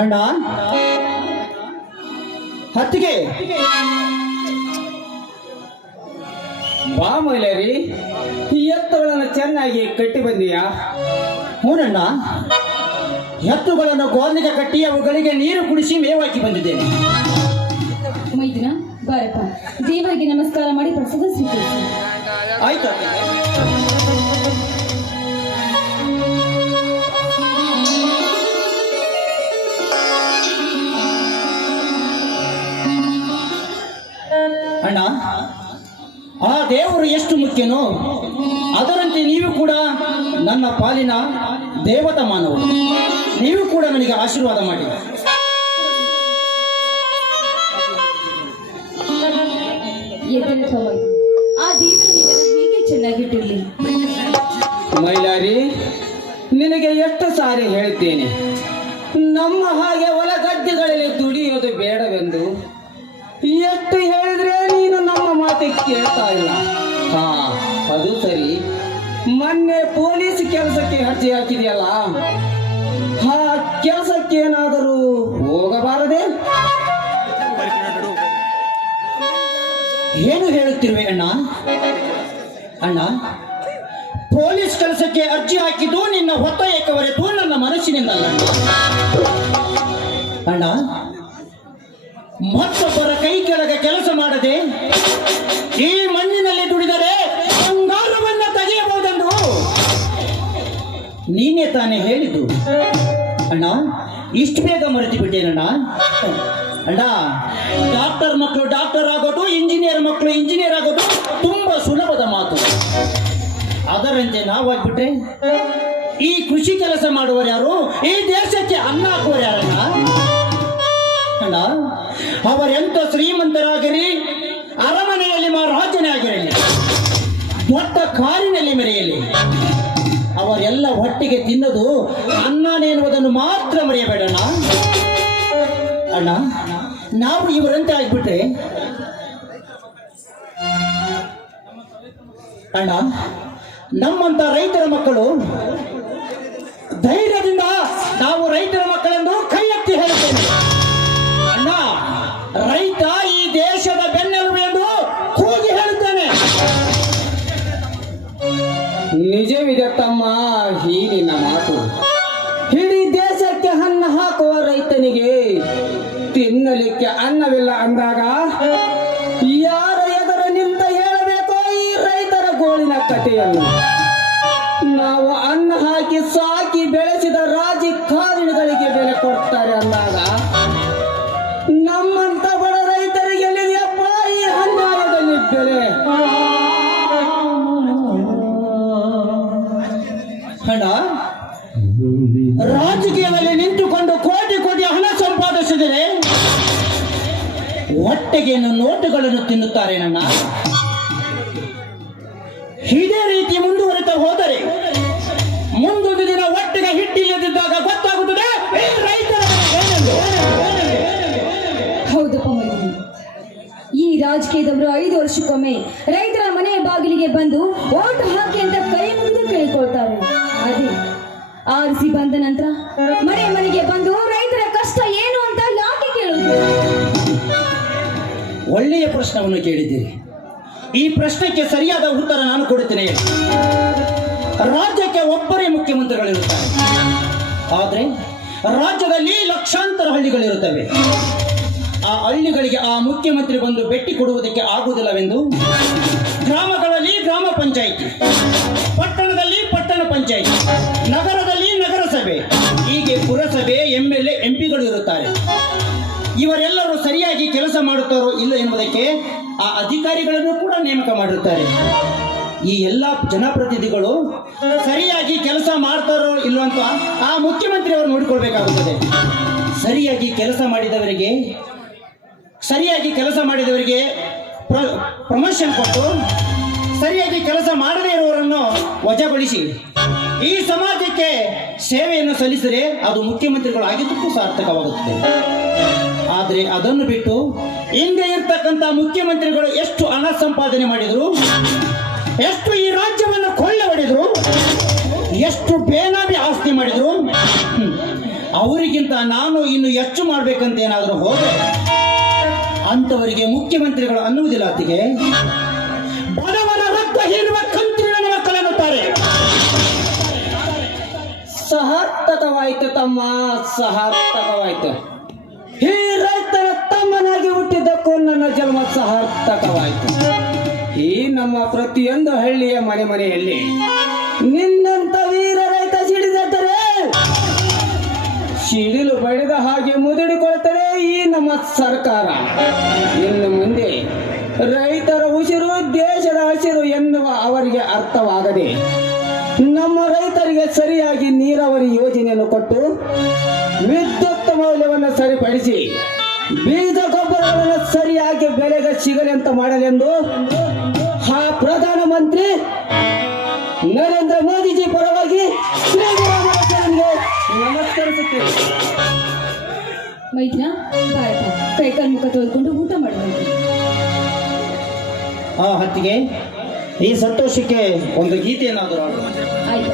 ಅಣ್ಣ ಹತ್ತಿಗೆ. ಬಾ ಮಹಿಳೆಯರಿ ಈ ಎತ್ತುಗಳನ್ನು ಚೆನ್ನಾಗಿ ಕಟ್ಟಿ ಬಂದೀಯಾ? ಹೂನಣ್ಣ ಎತ್ತುಗಳನ್ನು ಗೋರ್ನಿಗೆ ಕಟ್ಟಿ ಅವುಗಳಿಗೆ ನೀರು ಕುಡಿಸಿ ಮೇವಾಕಿ ಬಂದಿದ್ದೇನೆ. ಮೈದಿನ ಬಾರಪ್ಪ. ದೇವರಿಗೆ ನಮಸ್ಕಾರ ಮಾಡಿ ಪ್ರಸಾದ ಸ್ವೀಕರಿಸಿ. ಆಯ್ತು ಅಣ್ಣ ಆ ದೇವರು ಎಷ್ಟು ಮುಖ್ಯನೋ ಅದರಂತೆ ನೀವು ಕೂಡ ನನ್ನ ಪಾಲಿನ ದೇವತ ಮಾನವರು. ನೀವು ಕೂಡ ನನಗೆ ಆಶೀರ್ವಾದ ಮಾಡಿ. ಎದ್ದೇಳಪ್ಪ ಆ ದೇವರು ನಿನ್ನನ್ನು ಹೀಗೆ ಚೆನ್ನಾಗಿಟ್ಟಿರ್ಲಿ? ಮೈಲಾರಿ ನಿನಗೆ ಎಷ್ಟು ಸಾರಿ ಹೇಳ್ತೇನೆ ನಮ್ಮ ಹಾಗೆ ಹೊಲ ಗದ್ದೆಗಳಲ್ಲಿ ದುಡಿಯೋದು ಬೇಡವೆಂದು. ಎಷ್ಟು ಹೇಳಿದ್ರೆ ಮಾತಿಗೆ ಕೇಳ್ತಾ ಇಲ್ಲ. ಹಾ, ಅದು ಸರಿ. ಮೊನ್ನೆ ಪೊಲೀಸ್ ಕೆಲಸಕ್ಕೆ ಅರ್ಜಿ ಹಾಕಿದೆಯಲ್ಲ? ಆ ಕೆಲಸಕ್ಕೆ ಏನಾದರೂ ಹೋಗಬಾರದೆ? ಏನು ಹೇಳುತ್ತಿರುವೆ ಅಣ್ಣ? ಅಣ್ಣ, ಪೊಲೀಸ್ ಕೆಲಸಕ್ಕೆ ಅರ್ಜಿ ಹಾಕಿದ್ದು ನಿನ್ನ ಹೊತ್ತಯಕ್ಕೆ ಹೊರೆತು ನನ್ನ ಮನಸ್ಸಿನಿಂದಲ್ಲ. ಅಣ್ಣ, ಮತ್ತೊಬ್ಬರ ಕೈ ಕೆಳಗೆ ಕೆಲಸ ಮಾಡದೆ ಈ ಮಣ್ಣಿನಲ್ಲಿ ದುಡಿದರೆ ಬಂಗಾರವನ್ನ ತೆಗೆಯಬಹುದೆಂದು? ನೀನೇ ತಾನೇ ಹೇಳಿದ್ದು. ಅಣ್ಣ, ಇಷ್ಟು ಬೇಗ ಮರೆತು ಬಿಟ್ಟೇನಣ್ಣ ಅಣ್ಣ ಡಾಕ್ಟರ್ ಮಕ್ಕಳು ಡಾಕ್ಟರ್ ಆಗೋದು ಇಂಜಿನಿಯರ್ ಮಕ್ಕಳು ಇಂಜಿನಿಯರ್ ಆಗೋದು ತುಂಬಾ ಸುಲಭದ ಮಾತು. ಅದರಂತೆ ನಾವಾಗ್ಬಿಟ್ರೆ ಈ ಕೃಷಿ ಕೆಲಸ ಮಾಡುವರು ಯಾರು? ಈ ದೇಶಕ್ಕೆ ಅನ್ನ ಹಾಕುವರು ಯಾರಣ್ಣ? ಅಣ್ಣ, ಅವರೆಂತ ಶ್ರೀಮಂತರಾಗಿರಿ ಆಗಿರಲಿ ದೊಡ್ಡ ಕಾರಿನಲ್ಲಿ ಮೆರೆಯಲಿ. ಅವರೆಲ್ಲ ಹೊಟ್ಟಿಗೆ ತಿನ್ನೋದು ಅನ್ನನೇನುವುದನ್ನು ಮಾತ್ರ ಮರೆಯಬೇಡ ಅಣ್ಣ, ನಾವು ಇವರಂತೆ ಆಗ್ಬಿಟ್ರೆ? ಅಣ್ಣ, ನಮ್ಮಂತ ರೈತರ ಮಕ್ಕಳು ಧೈರ್ಯದಿಂದ ನಾವು ರೈತರ ಈ ಮಾತು. ಇಡೀ ದೇಶಕ್ಕೆ ಅನ್ನ ಹಾಕುವ ರೈತನಿಗೆ ತಿನ್ನಲಿಕ್ಕೆ ಅನ್ನವಿಲ್ಲ ಅಂದಾಗ ಯಾರ ಎದರ ನಿಂತ ಹೇಳಬೇಕೋ ಈ ರೈತರ ಗೋಳಿನ ಕಥೆಯನ್ನು. ನಾವು ಅನ್ನ ಹಾಕಿ ಸಾಕಿ ಬೆಳೆಸಿದ ರಾಜಕಾರಣಿಗಳಿಗೆ ಬೆಲೆ ಕೊಡ್ತಾರೆ ಅಂದಾಗ ನಮ್ಮಂತ ಬಡ ರೈತರಿಗೆ ಎಲ್ಲಿದೆಯಪ್ಪ ಈ ಅನ್ಯಾಯದಲ್ಲಿ ಬೆಲೆ? ಹೊಟ್ಟೆಗೆ ನೋಟುಗಳನ್ನು ತಿನ್ನುತ್ತಾರೆ ನನ್ನ. ಇದೇ ರೀತಿ ಮುಂದುವರಿತಾ ಹೋದರೆ ಮುಂದೊಂದು ದಿನ ಒಟ್ಟಿಗೆ ಹಿಟ್ಟಿಲ್ಲದಿದ್ದಾಗ ಗೊತ್ತಾಗುತ್ತದೆ ಮೈದಿನ ಈ ರಾಜಕೀಯದವರು ಐದು ವರ್ಷಕ್ಕೊಮ್ಮೆ ರೈತರ ಮನೆ ಬಾಗಿಲಿಗೆ ಬಂದು ಓಟ್ ಹಾಕಿ ಅಂತ ಕೈ ಮುಗಿದು ಕೇಳಿಕೊಳ್ತಾರೆ. ಅದೇ ಆರಿಸಿ ಬಂದ ನಂತರ ಒಳ್ಳೆಯ ಪ್ರಶ್ನವನ್ನು ಕೇಳಿದ್ದೀರಿ. ಈ ಪ್ರಶ್ನೆಗೆ ಸರಿಯಾದ ಉತ್ತರ ನಾನು ಕೊಡುತ್ತೇನೆ. ರಾಜ್ಯಕ್ಕೆ ಒಬ್ಬರೇ ಮುಖ್ಯಮಂತ್ರಿಗಳಿರುತ್ತಾರೆ. ಆದರೆ ರಾಜ್ಯದಲ್ಲಿ ಲಕ್ಷಾಂತರ ಹಳ್ಳಿಗಳಿರುತ್ತವೆ. ಆ ಹಳ್ಳಿಗಳಿಗೆ ಆ ಮುಖ್ಯಮಂತ್ರಿ ಬಂದು ಭೇಟಿ ಕೊಡುವುದಕ್ಕೆ ಆಗುವುದಿಲ್ಲವೆಂದು ಗ್ರಾಮಗಳಲ್ಲಿ ಗ್ರಾಮ ಪಂಚಾಯಿತಿ, ಪಟ್ಟಣದಲ್ಲಿ ಪಟ್ಟಣ ಪಂಚಾಯಿತಿ, ನಗರದಲ್ಲಿ ನಗರಸಭೆ, ಹೀಗೆ ಪುರಸಭೆ ಎಂ ಎಲ್ ಎ ಎಂ ಪಿಗಳು ಇರುತ್ತಾರೆ. ಇವರೆಲ್ಲರೂ ಸರಿಯಾಗಿ ಕೆಲಸ ಮಾಡುತ್ತಾರೋ ಇಲ್ಲ ಎನ್ನುವುದಕ್ಕೆ ಆ ಅಧಿಕಾರಿಗಳನ್ನು ಕೂಡ ನೇಮಕ ಮಾಡಿರುತ್ತಾರೆ. ಈ ಎಲ್ಲ ಜನಪ್ರತಿನಿಧಿಗಳು ಸರಿಯಾಗಿ ಕೆಲಸ ಮಾಡ್ತಾರೋ ಇಲ್ಲೋ ಆ ಮುಖ್ಯಮಂತ್ರಿ ಅವರು ನೋಡಿಕೊಳ್ಬೇಕಾಗುತ್ತದೆ. ಸರಿಯಾಗಿ ಕೆಲಸ ಮಾಡಿದವರಿಗೆ, ಸರಿಯಾಗಿ ಕೆಲಸ ಮಾಡಿದವರಿಗೆ ಪ್ರಮೋಷನ್ ಕೊಟ್ಟು ಸರಿಯಾಗಿ ಕೆಲಸ ಮಾಡದೇ ಇರುವವರನ್ನು ವಜಾಗೊಳಿಸಿ, ಈ ಸಮಾಜಕ್ಕೆ ಸೇವೆಯನ್ನು ಸಲ್ಲಿಸಿದರೆ ಅದು ಮುಖ್ಯಮಂತ್ರಿಗಳು ಆಗಿದ್ದಕ್ಕೂ ಸಾರ್ಥಕವಾಗುತ್ತದೆ. ಆದರೆ ಅದನ್ನು ಬಿಟ್ಟು ಹಿಂದೆ ಇರ್ತಕ್ಕಂಥ ಮುಖ್ಯಮಂತ್ರಿಗಳು ಎಷ್ಟು ಹಣ ಸಂಪಾದನೆ ಮಾಡಿದರು? ಎಷ್ಟು ಈ ರಾಜ್ಯವನ್ನು ಕೊಳ್ಳೆ ಹೊಡೆದರು ಎಷ್ಟು ಬೇನಾಮಿ ಆಸ್ತಿ ಮಾಡಿದರು? ಅವರಿಗಿಂತ ನಾನು ಇನ್ನು ಹೆಚ್ಚು ಮಾಡ್ಬೇಕಂತ ಏನಾದರೂ ಹೋದರೆ ಅಂಥವರಿಗೆ ಮುಖ್ಯಮಂತ್ರಿಗಳು ಅನ್ನುವುದಿಲ್ಲ ಅತ್ತಿಗೆ ಬಡವರ ರಕ್ತ ಹೀರುವ ಕಂತ್ರಿನ ಮಕ್ಕಳೆನ್ನುತ್ತಾರೆ ಸಹಾರ್ಥಕವಾಯ್ತು ತಮ್ಮ ಸಹಾರ್ಥಕವಾಯ್ತು ಹೇ ಹುಟ್ಟಿದ್ದಕ್ಕೂ ನನ್ನ ಜನ್ಮ ಸಾರ್ಥಕವಾಯಿತು ಈ ನಮ್ಮ ಪ್ರತಿಯೊಂದು ಹಳ್ಳಿಯ ಮನೆ ಮನೆಯಲ್ಲಿ ನಿನ್ನಂತ ವೀರ ರೈತ ಸಿಡಿದರೆ ಸಿಡಿಲು ಬಡಿದ ಹಾಗೆ ಮುದುಡಿಕೊಳ್ತಾರೆ ಈ ನಮ್ಮ ಸರ್ಕಾರ. ಇನ್ನು ಮುಂದೆ ರೈತರ ಉಸಿರು ದೇಶದ ಹಸಿರು ಎನ್ನುವ ಅವರಿಗೆ ಅರ್ಥವಾಗದೆ ನಮ್ಮ ರೈತರಿಗೆ ಸರಿಯಾಗಿ ನೀರಾವರಿ ಯೋಜನೆಯನ್ನು ಕೊಟ್ಟು ವಿದ್ಯುತ್ ಮೌಲ್ಯವನ್ನು ಸರಿಪಡಿಸಿ ಬೀಜ ಗೊಬ್ಬರಗಳನ್ನು ಸರಿಯಾಗಿ ಬೆಲೆಗೆ ಸಿಗಲಿ ಅಂತ ಮಾಡಲೆಂದು ಆ ಪ್ರಧಾನಮಂತ್ರಿ ನರೇಂದ್ರ ಮೋದಿಜಿ ಪರವಾಗಿ ನಮಸ್ಕರಿಸುತ್ತೇವೆ ಮೈತ್ರ ಭಾರತ ಕೈ ಕಾಲು ಮುಖ ತೊಳ್ಕೊಂಡು ಊಟ ಮಾಡಬೇಕು ಆ ಹತ್ತಿಗೆ ಈ ಸಂತೋಷಕ್ಕೆ ಒಂದು ಗೀತೆ ಏನಾದರೂ ಹಾಡು. ಆಯ್ತು.